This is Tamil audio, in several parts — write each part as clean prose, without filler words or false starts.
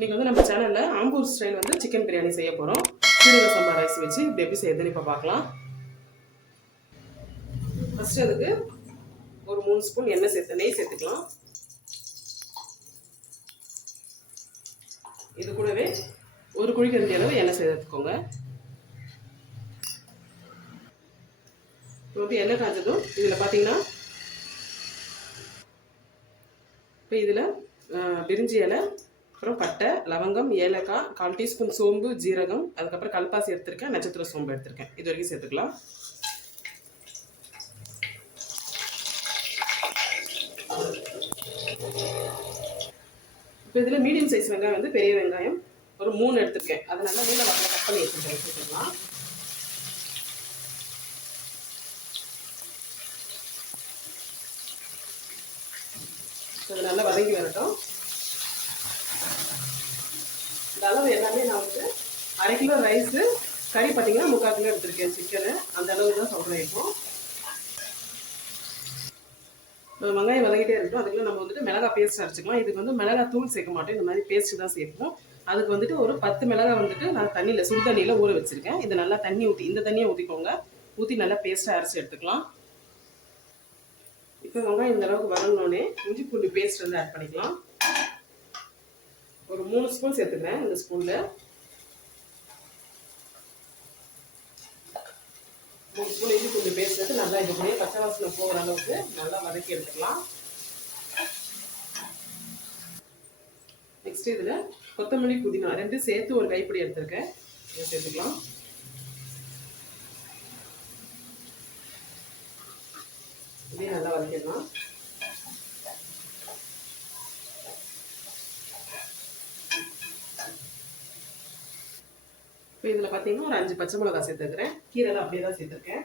இன்றைக்கி வந்து நம்ம சேனலில் ஆம்பூர் ஸ்டைல் வந்து சிக்கன் பிரியாணி செய்ய போகிறோம். சீரக சம்பா ரைஸ் வச்சு இப்படி எப்படி செய்யுதுன்னு இப்போ பார்க்கலாம். ஃபஸ்ட்டு அதுக்கு ஒரு 3 ஸ்பூன் நெய் சேர்த்துக்கலாம். இது கூடவே ஒரு குழிக்கரண்டி அளவு எண்ணெய் சேர்த்துக்கோங்க. இப்போ வந்து எண்ணெய் காய்ச்சதும் இதில் பார்த்தீங்கன்னா இப்போ இதில் பிரிஞ்சி இலை, அப்புறம் பட்டை, லவங்கம், ஏலக்காய், 1/4 டீஸ்பூன் சோம்பு, ஜீரகம், அதுக்கப்புறம் கல்பாசி எடுத்திருக்கேன், நட்சத்திர சோம்பு எடுத்திருக்கேன். இது வரைக்கும் சேர்த்துக்கலாம். இப்போ இதில் மீடியம் சைஸ் வெங்காயம் வந்து பெரிய வெங்காயம் ஒரு 3 எடுத்திருக்கேன். அதனால நீல வாக்கில் கட் பண்ணி சேர்த்துக்கலாம். அது நல்லா வதங்கி வரட்டும். இந்த அளவு எல்லாமே நான் வந்து 1/2 கிலோ ரைஸு, கறி பார்த்தீங்கன்னா 3/4 கிலோ எடுத்திருக்கேன் சிக்கனு. அந்த அளவு தான் சொல்கிறேன். இப்போ வெங்காயம் வதங்கிட்டே இருக்கட்டும். அதுக்குள்ள நம்ம வந்துட்டு மிளகாய் பேஸ்ட் அரைச்சிக்கலாம். இதுக்கு வந்து மிளகாய் தூள் சேர்க்க மாட்டோம், இந்த மாதிரி பேஸ்ட் தான் சேர்ப்போம். அதுக்கு வந்துட்டு ஒரு 10 மிளகாய் வந்துட்டு நான் சுடு தண்ணியில் ஊற வச்சுருக்கேன். இதை நல்லா தண்ணி ஊற்றி, இந்த தண்ணியை ஊற்றிக்கோங்க. ஊற்றி நல்லா பேஸ்ட்டாக அரைச்சி எடுத்துக்கலாம். இப்போ வெங்காயம் இந்த அளவுக்கு வதங்கினோடனே இஞ்சி பூண்டு பேஸ்ட் வந்து ஆட் பண்ணிக்கலாம். ஒரு 3 ஸ்பூன் சேர்த்துக்கிறேன். இந்த ஸ்பூனில் 3 ஸ்பூன் இஞ்சி பூண்டு பேஸ்ட் சேர்த்து நல்லா இது கூட பச்சை வாசனை போகிற அளவுக்கு நல்லா வதக்கி எடுத்துக்கலாம். நெக்ஸ்ட் இதில் கொத்தமல்லி, புதினா 2 சேர்த்து ஒரு கைப்பிடி எடுத்துருக்கேன். இதை சேர்த்துக்கலாம். இதையும் நல்லா வதக்கிடலாம். இப்போ இதில் பார்த்தீங்கன்னா ஒரு 5 பச்சை மிளகாய் சேர்த்துக்கிறேன். கீரைலாம் அப்படியே தான் சேர்த்துருக்கேன்.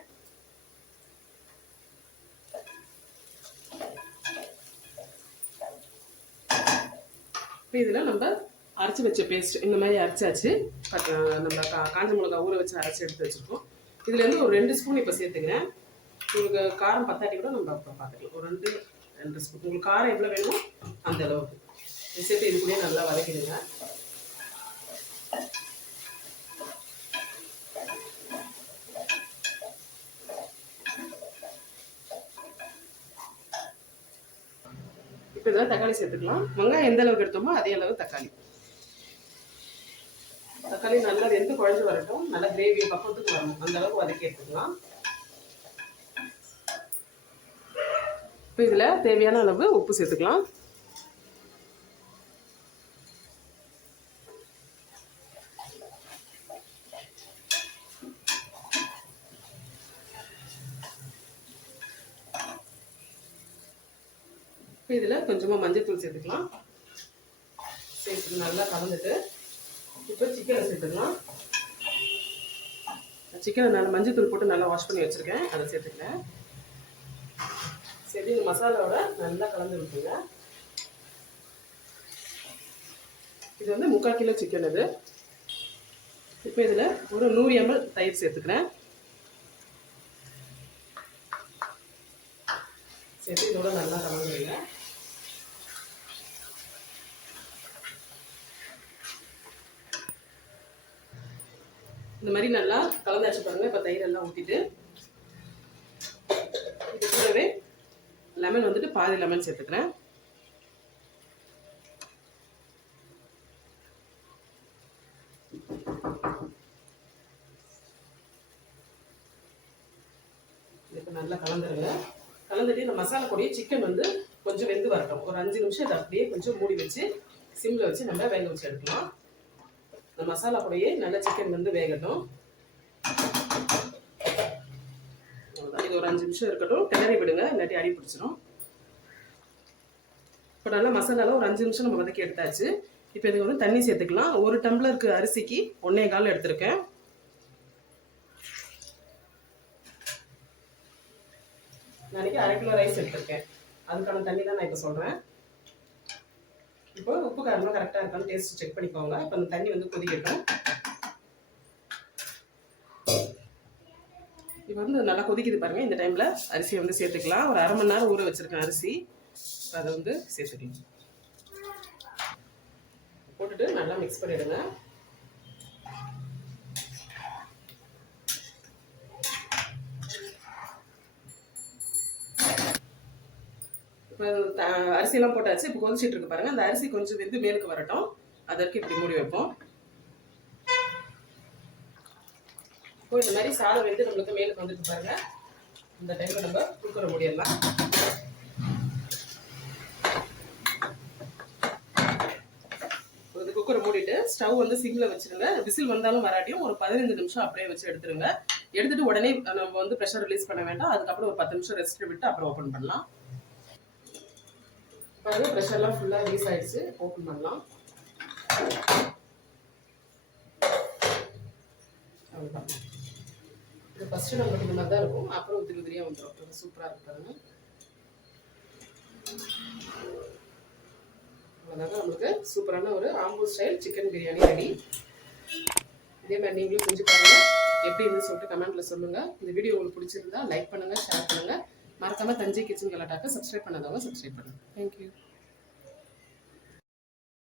இப்போ இதில் நம்ம அரைச்சி வச்ச பேஸ்ட் இந்த மாதிரி அரைச்சாச்சு. நம்ம காஞ்ச மிளகா ஊற வச்சு அரைச்சி எடுத்து வச்சுருக்கோம். இதுலேருந்து ஒரு 2 ஸ்பூன் இப்போ சேர்த்துக்கிறேன். உங்களுக்கு காரம் பத்தாட்டி கூட நம்ம அப்புறம் பார்த்துக்கலாம். ஒரு 2 ஸ்பூன் உங்களுக்கு காரம் எவ்வளோ வேணுமோ அந்த அளவுக்கு சேர்த்து இது கூட நல்லா வதக்கிடுங்க. இப்போ இதெல்லாம் தக்காளி சேர்த்துக்கலாம். வெங்காயம் எந்த அளவுக்கு எடுத்தோமோ அதே அளவு தக்காளி நல்லா வெந்து குழஞ்சு வரட்டும். நல்லா கிரேவி பக்கத்துக்கு வரணும், அந்த அளவுக்கு வதக்கி எடுத்துக்கலாம். இப்போ இதில் தேவையான அளவு உப்பு சேர்த்துக்கலாம். இப்போ இதில் கொஞ்சமாக மஞ்சள் தூள் சேர்த்துக்கலாம். சேர்த்து நல்லா கலந்துட்டு இப்போ சிக்கனை சேர்த்துக்கலாம். சிக்கனை நான் மஞ்சள் தூள் போட்டு நல்லா வாஷ் பண்ணி வச்சுருக்கேன், அதை சேர்த்துக்கிறேன். சரி, இந்த மசாலாவோட நல்லா கலந்து விட்டுங்க. இது வந்து 3/4 கிலோ சிக்கன் இது. இப்போ இதில் ஒரு 100 ml தயிர் சேர்த்துக்கிறேன். சேர்த்து இதோட நல்லா கலந்துருங்க. இந்த மாதிரி நல்லா கலந்தாச்சு பாருங்க. இப்போ தயிர் எல்லாம் ஊற்றிட்டு இது கூடவே லெமன் வந்துட்டு பாதி லெமன் சேர்த்துக்கிறேன். இப்போ நல்லா கலந்துருங்க. கலந்துட்டு இந்த மசாலா கூடயே சிக்கன் வந்து கொஞ்சம் வெந்து வரட்டும். ஒரு 5 நிமிஷம் இதை அப்படியே கொஞ்சம் மூடி வச்சு சிம்மில் வச்சு நம்ம வேக வச்சு எடுக்கலாம். இந்த மசாலா கூடயே நல்லா சிக்கன் வந்து வேகட்டும். இது ஒரு 5 நிமிஷம் இருக்கட்டும். கிளறி விடுங்க, இல்லாட்டி அடி பிடிச்சிடும். இப்போ நல்லா மசாலாவில் ஒரு 5 நிமிஷம் நம்ம வதக்கி எடுத்தாச்சு. இப்போ இதுக்கு வந்து தண்ணி சேர்த்துக்கலாம். 1 டம்ளருக்கு அரிசிக்கு 1.25 எடுத்திருக்கேன். நாளைக்கு 1/2 கிலோ ரைஸ் எடுத்திருக்கேன். அதுக்கான தண்ணி தான் நான் இப்போ சொல்கிறேன். இப்போ உப்பு காரம்லாம் கரெக்டாக இருக்கான்னு டேஸ்ட் செக் பண்ணிக்கோங்க. இப்போ அந்த தண்ணி வந்து கொதிக்கட்டும். இப்போ வந்து நல்லா கொதிக்குது பாருங்கள். இந்த டைமில் அரிசியை வந்து சேர்த்துக்கலாம். ஒரு 1/2 மணி நேரம் ஊற வச்சுருக்கேன் அரிசி. அதை வந்து சேர்த்துக்கலாம். போட்டுட்டு நல்லா மிக்ஸ் பண்ணிவிடுங்க. இப்போ அரிசியெல்லாம் போட்டாச்சு. இப்போ கொதிச்சிட்டு இருக்கு பாருங்க. அந்த அரிசி கொஞ்சம் வெந்து மேலுக்கு வரட்டும். அதற்கு இப்படி மூடி வைப்போம். இப்போ இந்த மாதிரி சாதம் வெந்து நம்மளுக்கு மேலுக்கு வந்துட்டு பாருங்க. இந்த டைம்ல நம்ம குக்கரை மூடிடலாம். குக்கரை மூடிட்டு ஸ்டவ் வந்து சிம்ல வச்சிருங்க. விசில் வந்தாலும் வராட்டியும் ஒரு 15 நிமிஷம் அப்படியே வச்சு எடுத்துருங்க. எடுத்துட்டு உடனே நம்ம வந்து ப்ரெஷர் ரிலீஸ் பண்ண வேண்டாம். அதுக்கப்புறம் ஒரு 10 நிமிஷம் ரெஸ்ட் விட்டு அப்புறம் ஓப்பன் பண்ணலாம். பாருங்க ப்ரெஷர்லாம் ஃபுல்லா ரிலீஸ் ஆயிடுச்சு. ஓப்பன் பண்ணலாம். அவ்வளோதான். இது ஃபர்ஸ்ட் நம்மளுக்கு இந்த மாதிரி தான் இருக்கும். அப்புறம் உதிரி உதிரியா வந்துடும். சூப்பரா இருக்கு பாருங்க. அவ்வளோதாங்க நம்மளுக்கு சூப்பரான ஒரு Ambur style chicken biryani ready. இதே மாதிரி நீங்களும் செஞ்சு பாருங்க. எப்படி இருந்து சொல்லிட்டு கமெண்ட்ல சொல்லுங்க. இந்த வீடியோ உங்களுக்கு பிடிச்சிருந்தா லைக் பண்ணுங்க, ஷேர் பண்ணுங்க. மறக்காம தஞ்சை கிச்சன் கலாட்டாக்கு சப்ஸ்கிரைப் பண்ணாதவங்க சப்ஸ்கிரைப் பண்ணுங்க. தேங்க்யூ.